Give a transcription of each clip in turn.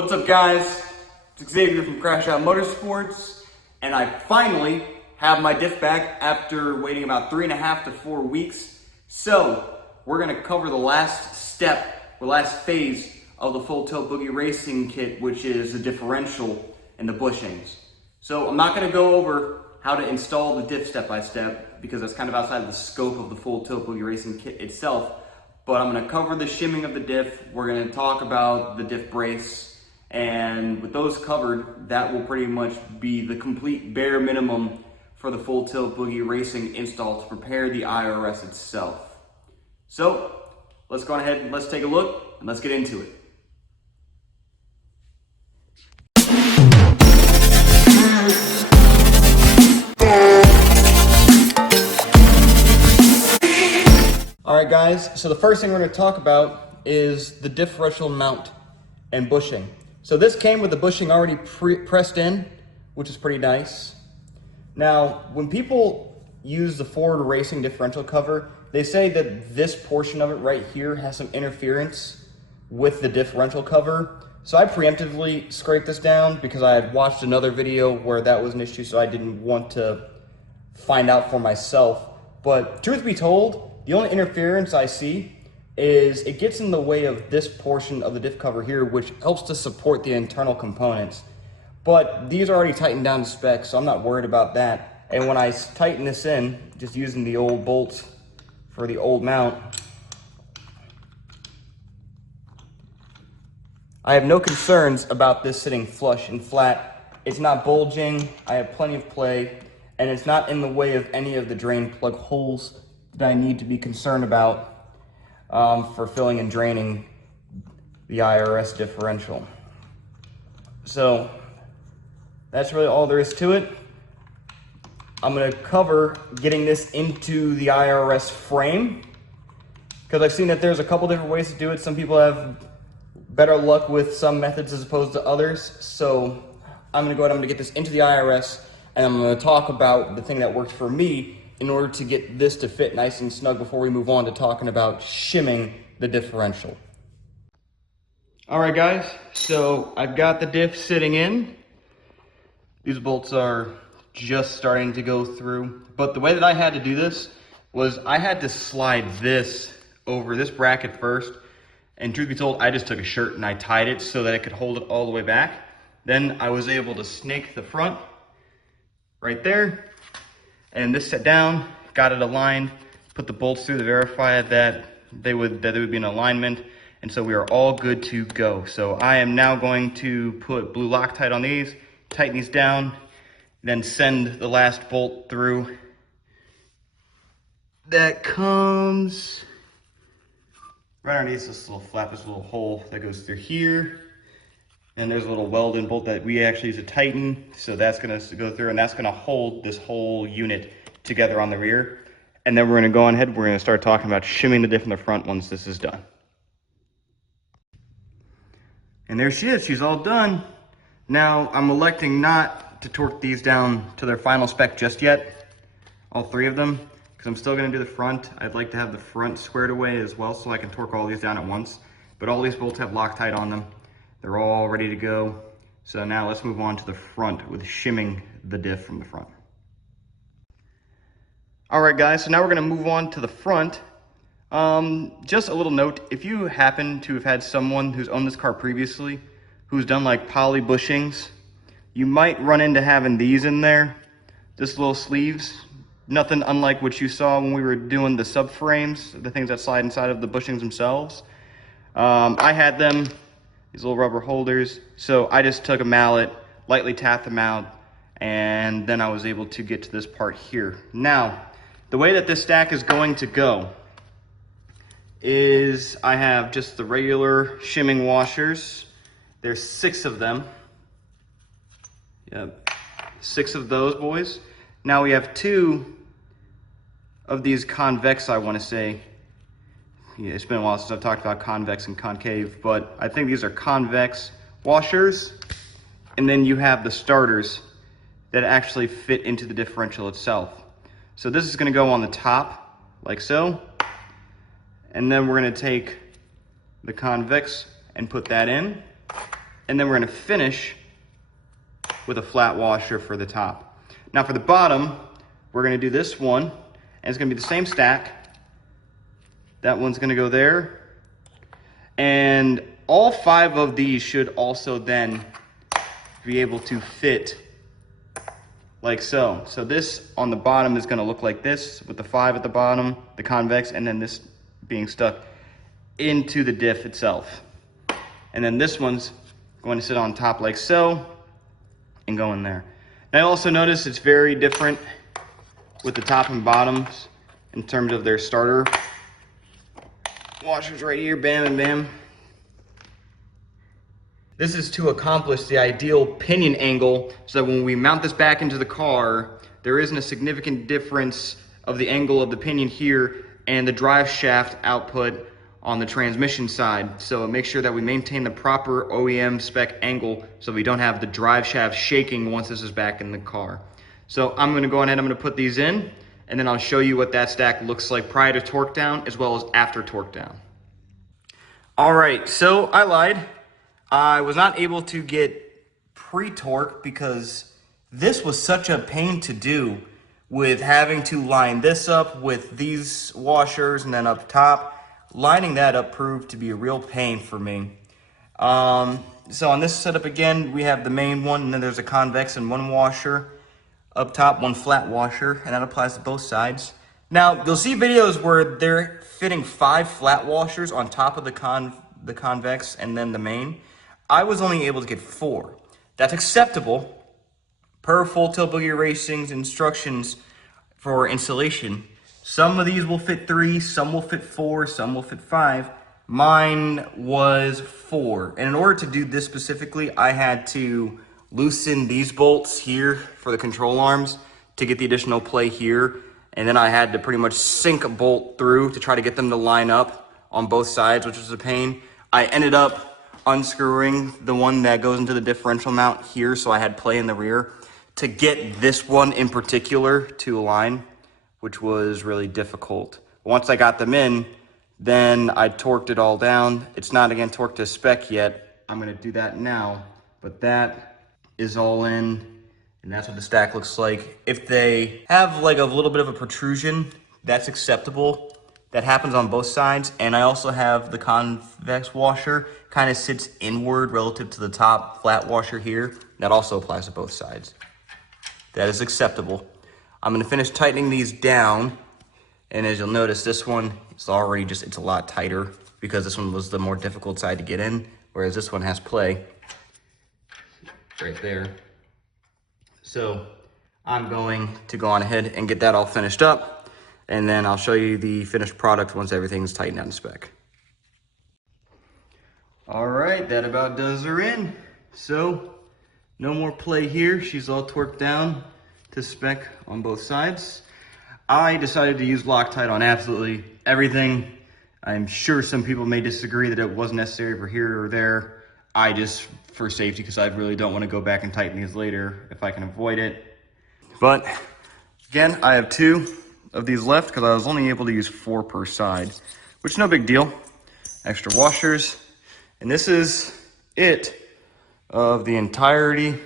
What's up, guys? It's Xavier from Crash Out Motorsports, and I finally have my diff back after waiting about 3.5 to 4 weeks. So we're gonna cover the last step, the last phase of the full tilt boogie racing kit, which is the differential and the bushings. So I'm not gonna go over how to install the diff step by step because that's kind of outside of the scope of the full tilt boogie racing kit itself. But I'm gonna cover the shimming of the diff. We're gonna talk about the diff brace. And with those covered, that will pretty much be the complete bare minimum for the full tilt boogie racing install to prepare the IRS itself. So let's go ahead and let's take a look and let's get into it. All right, guys, so the first thing we're gonna talk about is the differential mount and bushing. So this came with the bushing already pressed in, which is pretty nice. Now, when people use the Ford Racing differential cover, they say that this portion of it right here has some interference with the differential cover. So I preemptively scraped this down because I had watched another video where that was an issue, so I didn't want to find out for myself. But truth be told, the only interference I see is it gets in the way of this portion of the diff cover here, which helps to support the internal components. But these are already tightened down to spec, so I'm not worried about that. And when I tighten this in, just using the old bolts for the old mount, I have no concerns about this sitting flush and flat. It's not bulging, I have plenty of play, and it's not in the way of any of the drain plug holes that I need to be concerned about for filling and draining the IRS differential. So that's really all there is to it. I'm gonna cover getting this into the IRS frame because I've seen that there's a couple different ways to do it. Some people have better luck with some methods as opposed to others. So I'm gonna go ahead, I'm gonna get this into the IRS and I'm gonna talk about the thing that worked for me in order to get this to fit nice and snug before we move on to talking about shimming the differential. All right, guys, so I've got the diff sitting in. These bolts are just starting to go through, but the way that I had to do this was I had to slide this over this bracket first, and truth be told, I just took a shirt and I tied it so that it could hold it all the way back. Then I was able to snake the front right there, and this set down, got it aligned, put the bolts through to verify that they would be in alignment, and so we are all good to go. So I am now going to put blue Loctite on these, tighten these down, then send the last bolt through. That comes right underneath this little flap, this little hole that goes through here. And there's a little welding bolt that we actually use to tighten. So that's gonna go through and that's gonna hold this whole unit together on the rear. And then we're gonna go on ahead, we're gonna start talking about shimming the diff in the front once this is done. And there she is, she's all done. Now I'm electing not to torque these down to their final spec just yet, all three of them, because I'm still gonna do the front. I'd like to have the front squared away as well so I can torque all these down at once. But all these bolts have Loctite on them. They're all ready to go. So now let's move on to the front with shimming the diff from the front. All right, guys, so now we're gonna move on to the front. Just a little note, if you happen to have had someone who's owned this car previously, who's done like poly bushings, you might run into having these in there, just little sleeves. Nothing unlike what you saw when we were doing the subframes, the things that slide inside of the bushings themselves. I had them, these little rubber holders. So I just took a mallet, lightly tapped them out, and then I was able to get to this part here. Now, the way that this stack is going to go is I have just the regular shimming washers. There's 6 of them. Yep, 6 of those boys. Now we have 2 of these convex, I want to say. Yeah, it's been a while since I've talked about convex and concave, but I think these are convex washers. And then you have the starters that actually fit into the differential itself. So this is going to go on the top, like so. And then we're going to take the convex and put that in. and then we're gonna finish with a flat washer for the top. Now for the bottom, we're gonna do this one, and it's gonna be the same stack. That one's gonna go there. And all 5 of these should also then be able to fit like so. So this on the bottom is gonna look like this with the 5 at the bottom, the convex, and then this being stuck into the diff itself. And then this one's going to sit on top like so and go in there. Now I also notice it's very different with the top and bottoms in terms of their starter washers right here, bam and bam. This is to accomplish the ideal pinion angle so that when we mount this back into the car, there isn't a significant difference of the angle of the pinion here and the drive shaft output on the transmission side. So make sure that we maintain the proper OEM spec angle so we don't have the drive shaft shaking once this is back in the car. So I'm gonna go ahead, I'm gonna put these in, and then I'll show you what that stack looks like prior to torque down as well as after torque down. All right, so I lied. I was not able to get pre-torque because this was such a pain to do with having to line this up with these washers and then up top. Lining that up proved to be a real pain for me. So on this setup again, we have the main one, and then there's a convex and one washer. Up top, one flat washer, and that applies to both sides. Now, you'll see videos where they're fitting 5 flat washers on top of the convex and then the main. I was only able to get 4. That's acceptable per Full Tilt Boogie Racing's instructions for installation. Some of these will fit 3, some will fit 4, some will fit 5. Mine was 4. And in order to do this specifically, I had to loosen these bolts here for the control arms to get the additional play here. And then I had to pretty much sink a bolt through to try to get them to line up on both sides, which was a pain. I ended up unscrewing the one that goes into the differential mount here, so I had play in the rear to get this one in particular to align, which was really difficult. Once I got them in, then I torqued it all down. It's not again torqued to spec yet. I'm gonna do that now, but that is all in, and that's what the stack looks like. If they have like a little bit of a protrusion, that's acceptable. That happens on both sides. And I also have the convex washer kind of sits inward relative to the top flat washer here. That also applies to both sides. That is acceptable. I'm gonna finish tightening these down. And as you'll notice, this one is already it's a lot tighter because this one was the more difficult side to get in, whereas this one has play right there. So I'm going to go on ahead and get that all finished up, and then I'll show you the finished product once everything's tightened down to spec. All right, that about does her in. So no more play here. She's all torqued down to spec on both sides. I decided to use Loctite on absolutely everything. I'm sure some people may disagree that it wasn't necessary for here or there. I just, for safety, because I really don't want to go back and tighten these later if I can avoid it. But again, I have 2 of these left because I was only able to use 4 per side, which is no big deal. Extra washers. And this is it of the entirety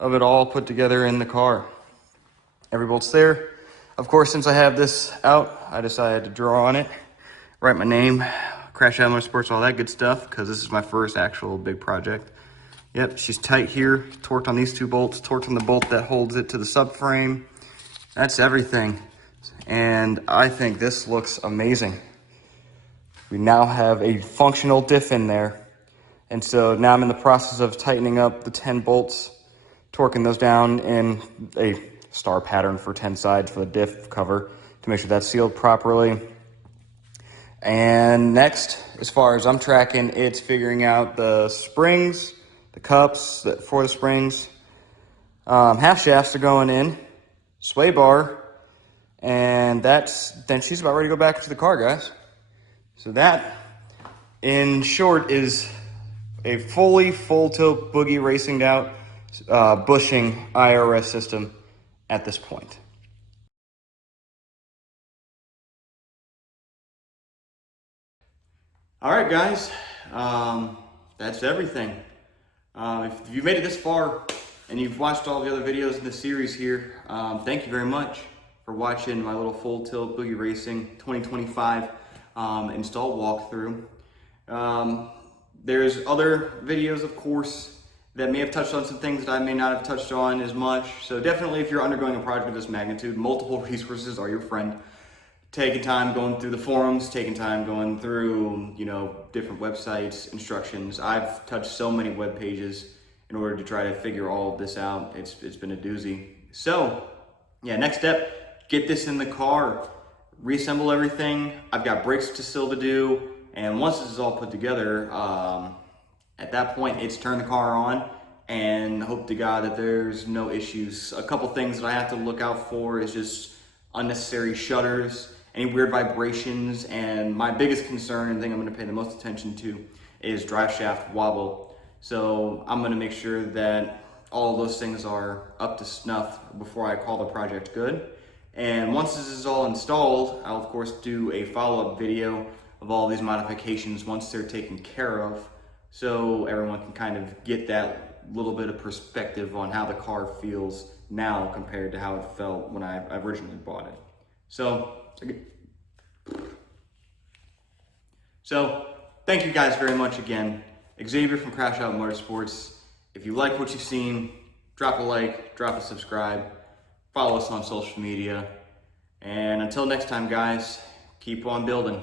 of it all put together in the car. Every bolt's there. Of course, since I have this out, I decided to draw on it, write my name, Crash Out Motorsports, all that good stuff, because this is my first actual big project. Yep, she's tight here, torqued on these 2 bolts, torqued on the bolt that holds it to the subframe. That's everything. And I think this looks amazing. We now have a functional diff in there. And so now I'm in the process of tightening up the 10 bolts, torquing those down in a star pattern for 10 sides for the diff cover to make sure that's sealed properly. And next, as far as I'm tracking, it's figuring out the springs, the cups for the springs, half shafts are going in, sway bar, and then she's about ready to go back to the car, guys. So that, in short, is a fully full tilt boogie racinged out bushing IRS system at this point. All right, guys, that's everything. If you made it this far and you've watched all the other videos in the series here, thank you very much for watching my little full tilt boogie racing 2025 install walkthrough. There's other videos, of course, that may have touched on some things that I may not have touched on as much. So definitely, if you're undergoing a project of this magnitude, multiple resources are your friend. Taking time going through the forums, taking time going through, different websites, instructions. I've touched so many web pages in order to try to figure all of this out. It's been a doozy. So, yeah, next step, get this in the car, reassemble everything. I've got brakes still to do, and once this is all put together, at that point, it's turn the car on and hope to God that there's no issues. A couple things that I have to look out for is just unnecessary shudders, any weird vibrations, and my biggest concern and thing I'm going to pay the most attention to is drive shaft wobble. So I'm going to make sure that all of those things are up to snuff before I call the project good. And once this is all installed, I'll of course do a follow-up video of all these modifications once they're taken care of, so everyone can kind of get that little bit of perspective on how the car feels now compared to how it felt when I originally bought it. So thank you guys very much again. Xavier from Crash Out Motorsports. If you like what you've seen, drop a like, drop a subscribe, follow us on social media. And until next time, guys, keep on building.